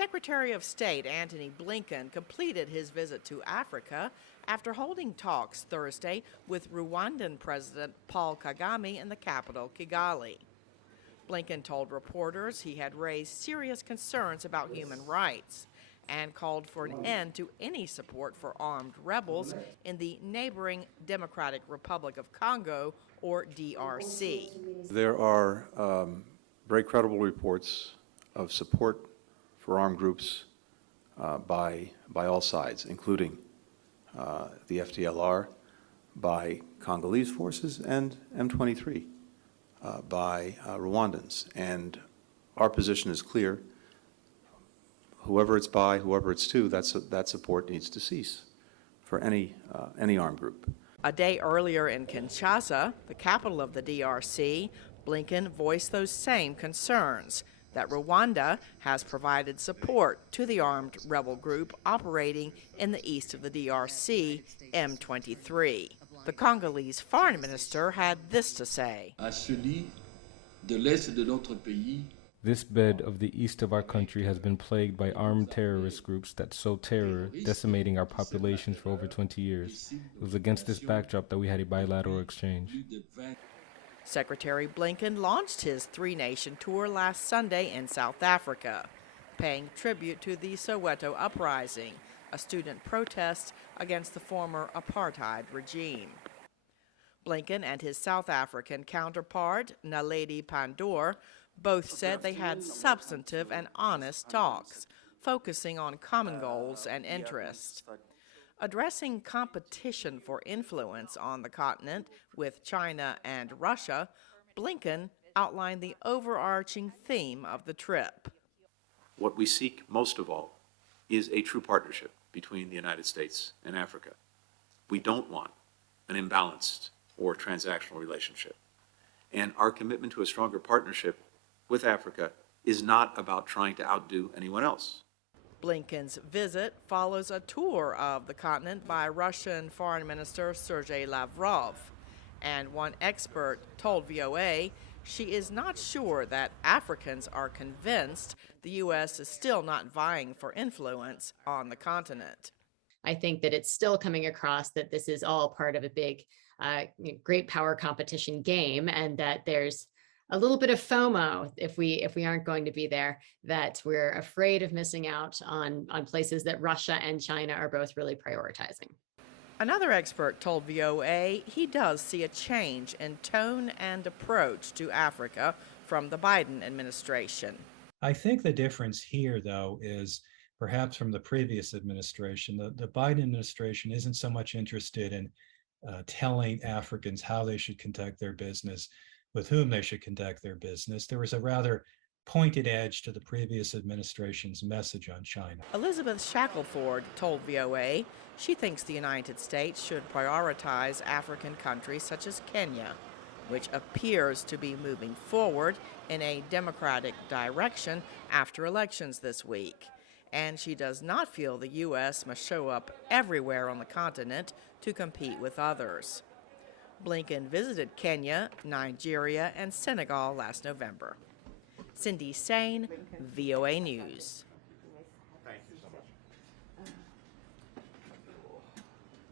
Secretary of State Antony Blinken completed his visit to Africa after holding talks Thursday with Rwandan President Paul Kagame in the capital, Kigali. Blinken told reporters he had raised serious concerns about human rights and called for an end to any support for armed rebels in the neighboring Democratic Republic of Congo, or DRC. There are very credible reports of support for armed groups by all sides, including the FDLR, by Congolese forces, and M23 by Rwandans. And our position is clear. Whoever it's by, whoever it's to, that support needs to cease for any armed group. A day earlier in Kinshasa, the capital of the DRC, Blinken voiced those same concerns, that Rwanda has provided support to the armed rebel group operating in the east of the DRC, M23. The Congolese foreign minister had this to say. This bed of the east of our country has been plagued by armed terrorist groups that sow terror, decimating our populations for over 20 years. It was against this backdrop that we had a bilateral exchange. Secretary Blinken launched his three-nation tour last Sunday in South Africa, paying tribute to the Soweto uprising, a student protest against the former apartheid regime. Blinken and his South African counterpart, Naledi Pandor, both said they had substantive and honest talks, focusing on common goals and interests. Addressing competition for influence on the continent with China and Russia, Blinken outlined the overarching theme of the trip. What we seek most of all is a true partnership between the United States and Africa. We don't want an imbalanced or transactional relationship. And our commitment to a stronger partnership with Africa is not about trying to outdo anyone else. Blinken's visit follows a tour of the continent by Russian Foreign Minister Sergei Lavrov, and one expert told VOA she is not sure that Africans are convinced the U.S. is still not vying for influence on the continent. I think that it's still coming across that this is all part of a big, great power competition game, and that there's a little bit of FOMO if we aren't going to be there, that we're afraid of missing out on places that Russia and China are both really prioritizing. Another expert told VOA he does see a change in tone and approach to Africa from the Biden administration. I think the difference here, though, is perhaps from the previous administration. The Biden administration isn't so much interested in telling Africans how they should conduct their business, with whom they should conduct their business. There was a rather pointed edge to the previous administration's message on China. Elizabeth Shackelford told VOA she thinks the United States should prioritize African countries such as Kenya, which appears to be moving forward in a democratic direction after elections this week. And she does not feel the U.S. must show up everywhere on the continent to compete with others. Blinken visited Kenya, Nigeria, and Senegal last November. Cindy Saine, VOA News.